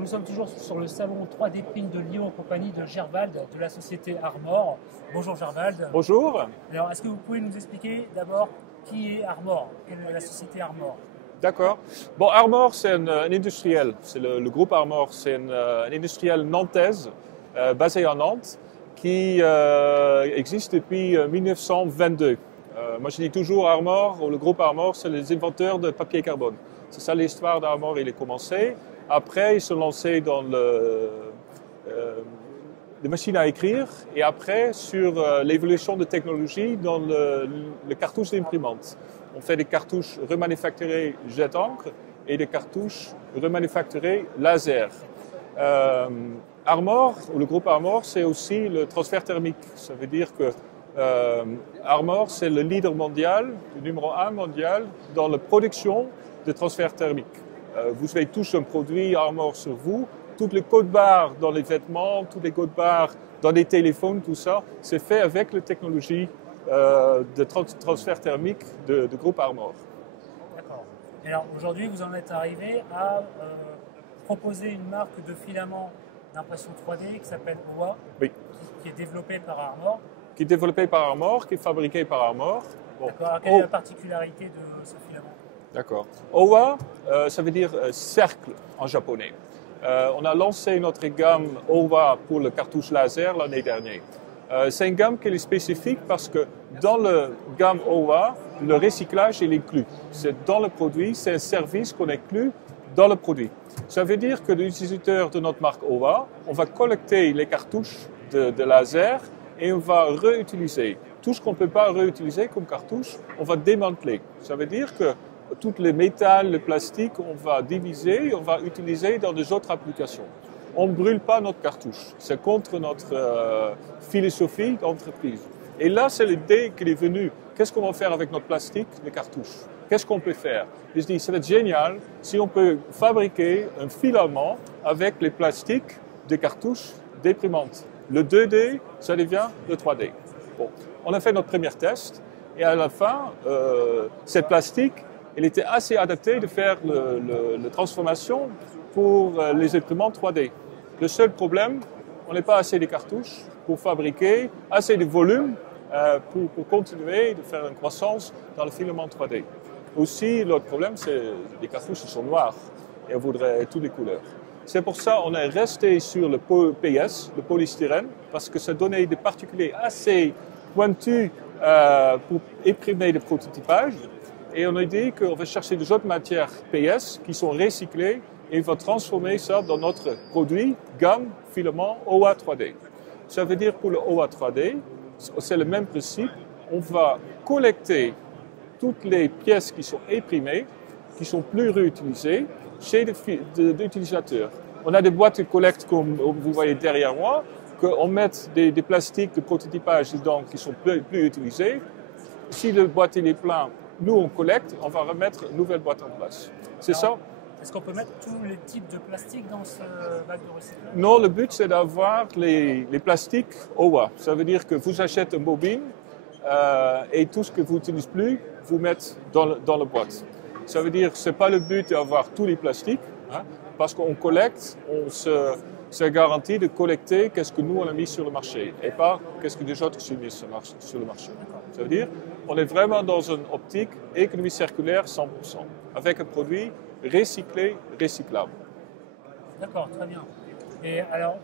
nous sommes toujours sur le salon 3D Print de Lyon en compagnie de Gervald de la société Armor. Bonjour Gervald. Bonjour. Alors, est-ce que vous pouvez nous expliquer d'abord qui est Armor? Quelle est la société Armor? D'accord. Bon, Armor, c'est un industriel. C'est le groupe Armor, c'est un industriel nantaise basé en Nantes qui existe depuis 1922. Moi, je dis toujours Armor, ou le groupe Armor, c'est les inventeurs de papier carbone. C'est ça l'histoire d'Armor, il est commencé. Après, ils se lancés dans les machines à écrire et après sur l'évolution de technologie dans le cartouche d'imprimante. On fait des cartouches remanufacturées jet encre et des cartouches remanufacturées laser. Armor, le groupe Armor, c'est aussi le transfert thermique. Ça veut dire que Armor, c'est le leader mondial, le numéro 1 mondial dans la production de transfert thermique. Vous avez tous un produit Armor sur vous. Toutes les codes barres dans les vêtements, toutes les codes barres dans les téléphones, tout ça, c'est fait avec la technologie de transfert thermique de groupe Armor. D'accord. Et alors aujourd'hui, vous en êtes arrivé à proposer une marque de filament d'impression 3D qui s'appelle OWA, Oui. qui est développée par Armor. Qui est développé par Armor, qui est fabriqué par Armor. Bon. D'accord. Quelle est la particularité de ce filament? D'accord. OWA, ça veut dire cercle en japonais. On a lancé notre gamme OWA pour le cartouche laser l'année dernière. C'est une gamme qui est spécifique parce que dans la gamme OWA, le recyclage est inclus. C'est dans le produit, c'est un service qu'on inclut dans le produit. Ça veut dire que l'utilisateur de notre marque OWA, on va collecter les cartouches de laser et on va réutiliser. Tout ce qu'on ne peut pas réutiliser comme cartouche, on va démanteler. Ça veut dire que tous les métals, le plastique, on va diviser et on va utiliser dans des autres applications. On ne brûle pas notre cartouche. C'est contre notre philosophie d'entreprise. Et là, c'est l'idée qui est venue. Qu'est-ce qu'on va faire avec notre plastique, les cartouches? Qu'est-ce qu'on peut faire? Je dis, ça va être génial si on peut fabriquer un filament avec les plastiques des cartouches d'imprimantes. Le 2D, ça devient le 3D. Bon, on a fait notre premier test et à la fin, cette plastique, il était assez adapté de faire la transformation pour les imprimantes 3D. Le seul problème, on n'est pas assez de cartouches pour fabriquer assez de volume pour continuer de faire une croissance dans le filament 3D. Aussi, l'autre problème, c'est que les cartouches sont noires et on voudrait toutes les couleurs. C'est pour ça qu'on est resté sur le PS, le polystyrène, parce que ça donnait des particuliers assez pointus pour imprimer des prototypages. Et on a dit qu'on va chercher des autres matières PS qui sont recyclées et on va transformer ça dans notre produit gamme filament OWA 3D. Ça veut dire pour le OWA 3D, c'est le même principe. On va collecter toutes les pièces qui sont imprimées, qui sont plus réutilisées chez des utilisateurs. On a des boîtes de collecte comme vous voyez derrière moi, qu'on met des plastiques de prototypage dedans qui sont plus utilisés. Si le boîte est plein, nous, on collecte, on va remettre une nouvelle boîte en place. C'est ça? Est-ce qu'on peut mettre tous les types de plastique dans ce bac de recyclage? Non, le but, c'est d'avoir les plastiques OWA. Ça veut dire que vous achetez une bobine et tout ce que vous n'utilisez plus, vous mettez dans la boîte. Ça veut dire que ce n'est pas le but d'avoir tous les plastiques, hein, parce qu'on collecte, on se garantit de collecter qu'est-ce que nous, on a mis sur le marché et pas qu'est-ce que des autres ont mis sur le marché. Ça veut dire on est vraiment dans une optique économie circulaire 100%, avec un produit recyclé, recyclable. D'accord, très bien. Et alors,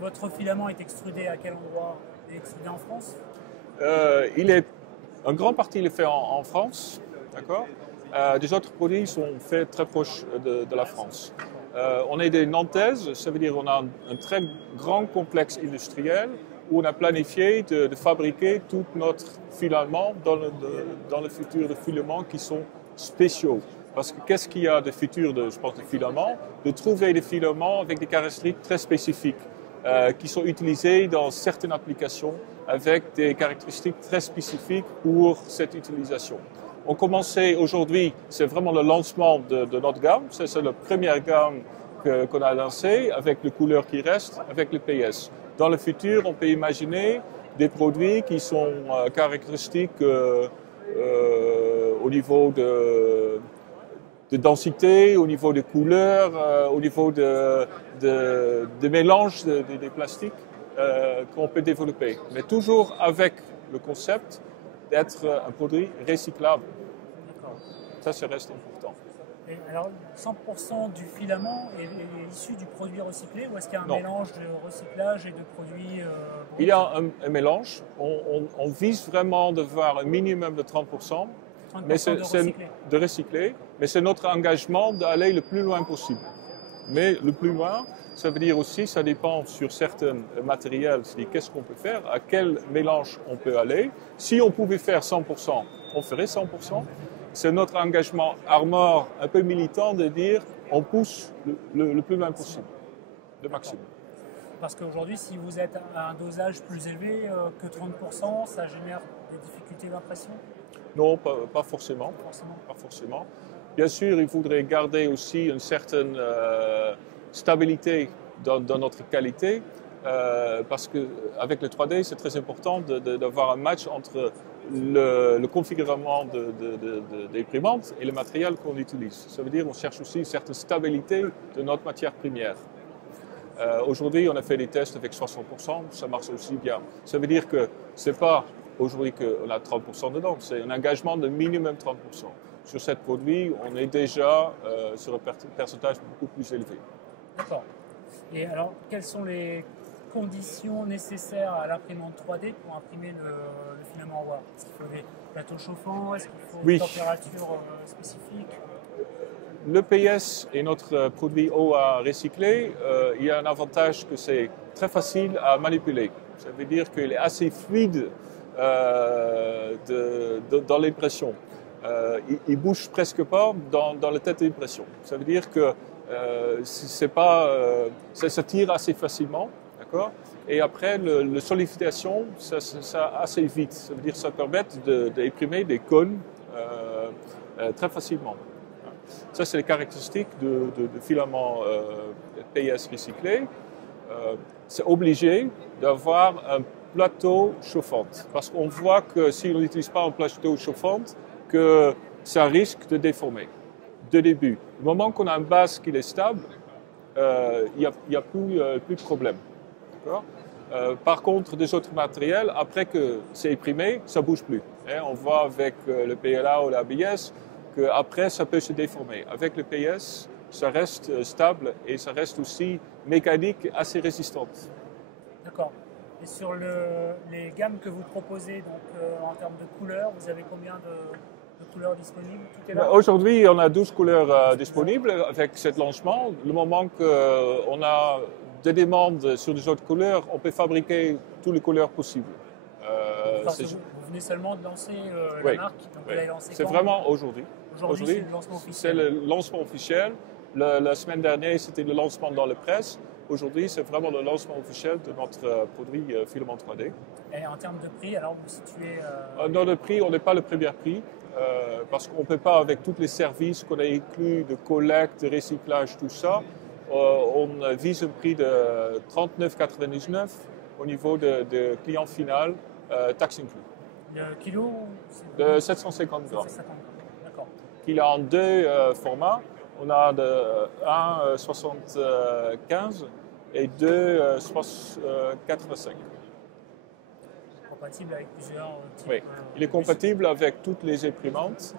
votre filament est extrudé à quel endroit? Il est extrudé en France? En grande partie, il est fait en France, d'accord. Des autres produits sont faits très proches de la France. On est des Nantaises, ça veut dire qu'on a un très grand complexe industriel où on a planifié de fabriquer tout notre filament dans le futur de filaments qui sont spéciaux. Parce que qu'est-ce qu'il y a de futur de filaments? De trouver des filaments avec des caractéristiques très spécifiques qui sont utilisés dans certaines applications avec des caractéristiques très spécifiques pour cette utilisation. On commençait aujourd'hui, c'est vraiment le lancement de notre gamme, c'est la première gamme qu'on a lancée avec les couleurs qui restent, avec le PS. Dans le futur, on peut imaginer des produits qui sont caractéristiques au niveau de densité, au niveau des couleurs, au niveau de mélange des plastiques qu'on peut développer. Mais toujours avec le concept d'être un produit recyclable. Ça reste important. Et alors, 100% du filament est issu du produit recyclé ou est-ce qu'il y a un Non. mélange de recyclage et de produits Il y a un mélange. On vise vraiment de voir un minimum de 30%, 30% mais de recyclé. de recycler. Mais c'est notre engagement d'aller le plus loin possible. Mais le plus loin, ça veut dire aussi, ça dépend sur certains matériels, c'est-à-dire qu'est-ce qu'on peut faire, à quel mélange on peut aller. Si on pouvait faire 100%, on ferait 100%. C'est notre engagement Armor un peu militant de dire on pousse le plus loin possible, le maximum. Parce qu'aujourd'hui, si vous êtes à un dosage plus élevé que 30%, ça génère des difficultés d'impression? Non, pas forcément. Pas forcément. Bien sûr, il faudrait garder aussi une certaine stabilité dans notre qualité, parce qu'avec le 3D, c'est très important d'avoir un match entre le configurement des imprimantes et le matériel qu'on utilise. Ça veut dire qu'on cherche aussi une certaine stabilité de notre matière première. Aujourd'hui, on a fait des tests avec 60%, ça marche aussi bien. Ça veut dire que ce n'est pas aujourd'hui qu'on a 30% dedans, c'est un engagement de minimum 30%. Sur ce produit, on est déjà sur un pourcentage beaucoup plus élevé. D'accord. Et alors, quelles sont les conditions nécessaires à l'imprimante 3D pour imprimer le filament OWA? Est-ce qu'il faut des plateaux chauffants? Est-ce qu'il faut une température spécifique? Le PS est notre produit OWA recyclé. Il y a un avantage que c'est très facile à manipuler. Ça veut dire qu'il est assez fluide dans l'impression. Il bouge presque pas dans la tête d'impression. Ça veut dire que ça tire assez facilement, d'accord? Et après, la solidification, ça assez vite. Ça veut dire que ça permet d'imprimer des cônes très facilement. Ça, c'est les caractéristiques de filament PS recyclé. C'est obligé d'avoir un plateau chauffant. Parce qu'on voit que si on n'utilise pas un plateau chauffant, que ça risque de déformer de début. Au moment qu'on a une base qui est stable, il n'y a plus de problème. Par contre, des autres matériels, après que c'est imprimé, ça ne bouge plus. On voit avec le PLA ou l'ABS qu'après, ça peut se déformer. Avec le PS, ça reste stable et ça reste aussi mécanique assez résistante. D'accord. Et sur les gammes que vous proposez, donc en termes de couleurs, vous avez combien de couleurs disponibles? Tout est là? Aujourd'hui, on a 12 couleurs disponibles avec ce lancement. Le moment qu'on a des demandes sur des autres couleurs, on peut fabriquer toutes les couleurs possibles. Vous venez seulement de lancer la marque, donc vous l'avez lancée c'est quand? vraiment aujourd'hui. Aujourd'hui, c'est le lancement officiel. C'est le lancement officiel. La semaine dernière, c'était le lancement dans la presse. Aujourd'hui, c'est vraiment le lancement officiel de notre produit filament 3D. Et en termes de prix, alors vous situez... Dans le prix, on n'est pas le premier prix, parce qu'on ne peut pas, avec tous les services qu'on a inclus, de collecte, de recyclage, tout ça, on vise un prix de 39,99 au niveau de client final, taxe inclus. Le kilo? De 750 grammes. 750 grammes, d'accord. Il est en deux formats. On a de 1,75 et 2,85. Compatible avec plusieurs types. Oui, il est compatible avec toutes les imprimantes.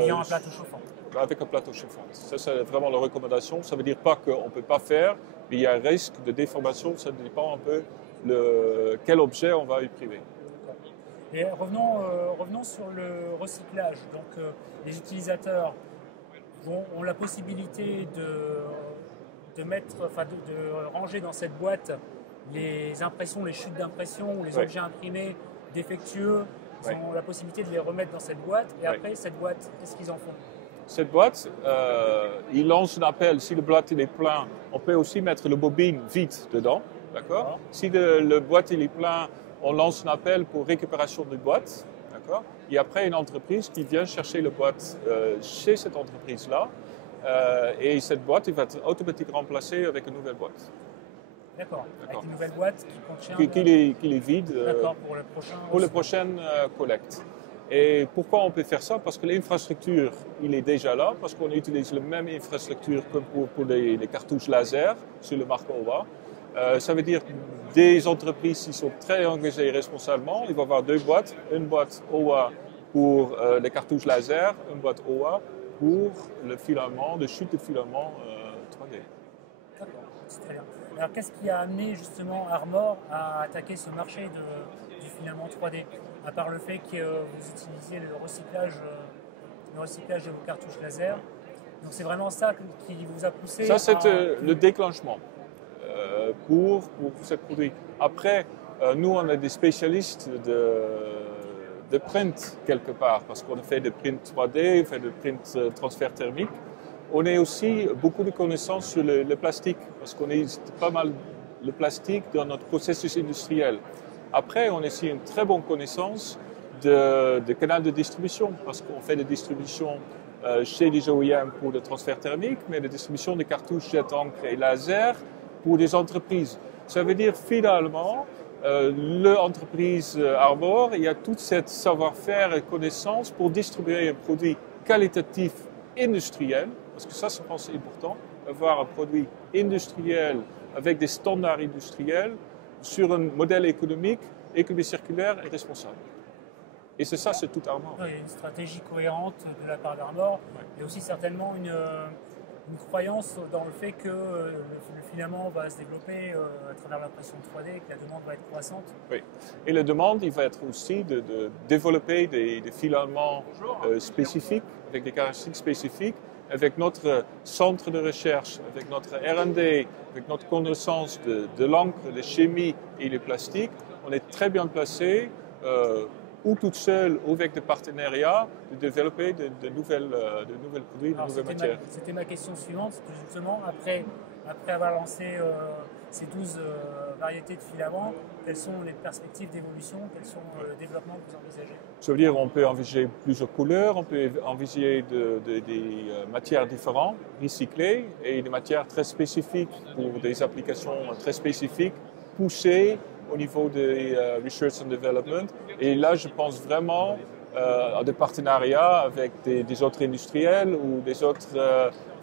Ayant un plateau chauffant. Avec un plateau chauffant. Ça, c'est vraiment la recommandation. Ça ne veut dire pas qu'on ne peut pas faire, mais il y a un risque de déformation. Ça dépend un peu quel objet on va imprimer. Et revenons sur le recyclage. Donc, les utilisateurs ont la possibilité de ranger dans cette boîte les impressions, les chutes d'impression ou les objets imprimés défectueux. Ils ont la possibilité de les remettre dans cette boîte. Et après, cette boîte, qu'est-ce qu'ils en font? Cette boîte, il lance un appel. Si le boîte il est plein, on peut aussi mettre le bobine vide dedans. D'accord. Si le boîte il est plein, on lance un appel pour récupération de boîte. D'accord. Et après, une entreprise qui vient chercher le boîte chez cette entreprise-là. Et cette boîte il va être automatiquement remplacée avec une nouvelle boîte. D'accord. Avec une nouvelle boîte qui contient... Qu'il est vide pour le prochain... Pour la prochaine collecte. Et pourquoi on peut faire ça? Parce que l'infrastructure, il est déjà là, parce qu'on utilise la même infrastructure que pour les cartouches laser sur le marque OWA. Ça veut dire des entreprises qui sont très engagées responsablement. Il va y avoir deux boîtes, une boîte OWA pour les cartouches laser, une boîte OWA pour le filament, de chute de filament 3D. D'accord, c'est très bien. Alors qu'est-ce qui a amené justement Armor à attaquer ce marché du filament 3D, à part le fait que vous utilisiez le recyclage de vos cartouches laser? Donc c'est vraiment ça qui vous a poussé Ça, c'est à... le déclenchement pour ce produit. Après, nous, on est des spécialistes de print quelque part, parce qu'on fait des print 3D, on fait des print transfert thermique. On a aussi beaucoup de connaissances sur le plastique, parce qu'on a pas mal le plastique dans notre processus industriel. Après, on a aussi une très bonne connaissance de canal de distribution, parce qu'on fait des distributions chez les OEM pour le transfert thermique, mais la distribution des cartouches jet encre et laser pour des entreprises. Ça veut dire finalement, l'entreprise Armor, il y a toute cette savoir-faire et connaissance pour distribuer un produit qualitatif industriel, parce que ça, je pense, c'est important, avoir un produit industriel avec des standards industriels sur un modèle économique circulaire et responsable. Et c'est ça, c'est tout Armor. Il y a une stratégie cohérente de la part d'Armor, et aussi certainement une croyance dans le fait que le filament va se développer à travers la pression 3D et que la demande va être croissante. Oui. Et la demande, il va être aussi de développer des filaments spécifiques, avec des caractéristiques spécifiques, avec notre centre de recherche, avec notre R&D, avec notre connaissance de l'encre, de chimie et le plastique. On est très bien placé, ou toute seule, ou avec des partenariats, de développer de nouvelles produits, de nouvelles matières. C'était ma question suivante, justement, après avoir lancé ces 12 variétés de filaments, quelles sont les perspectives d'évolution, quels sont le développement que vous envisagez? Ça veut dire qu'on peut envisager plusieurs couleurs, on peut envisager des matières différentes, recyclées, et des matières très spécifiques pour des applications très spécifiques, poussées au niveau de Research and Development. Et là, je pense vraiment à des partenariats avec des autres industriels ou des autres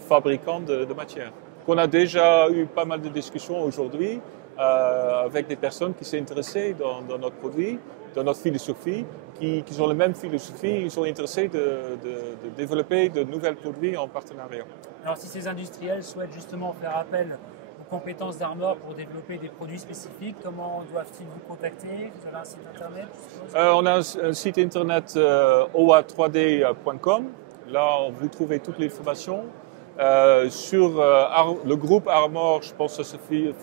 fabricants de matières. On a déjà eu pas mal de discussions aujourd'hui avec des personnes qui s'intéressent dans notre produit, dans notre philosophie, qui ont la même philosophie, ils sont intéressés de développer de nouveaux produits en partenariat. Alors si ces industriels souhaitent justement faire appel aux compétences d'Armor pour développer des produits spécifiques, comment doivent-ils vous contacter? Vous avez un site internet, je suppose? On a un site internet owa3d.com. Là, vous trouvez toutes les informations. Sur le groupe Armor, je pense que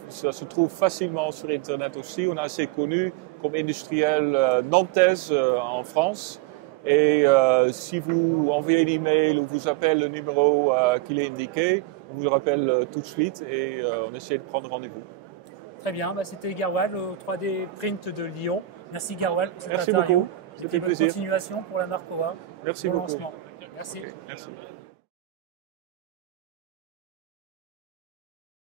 ça se trouve facilement sur Internet aussi. On est assez connu comme industriel nantaise en France. Et si vous envoyez un email ou vous appelez le numéro qu'il est indiqué, on vous rappelle tout de suite et on essaie de prendre rendez-vous. Très bien, c'était Garwal au 3D Print de Lyon. Merci Garwal pour cette interview. Merci beaucoup, c'était un plaisir. Bonne continuation pour la marque OWA. Merci beaucoup. Lancement. Merci. Okay, merci.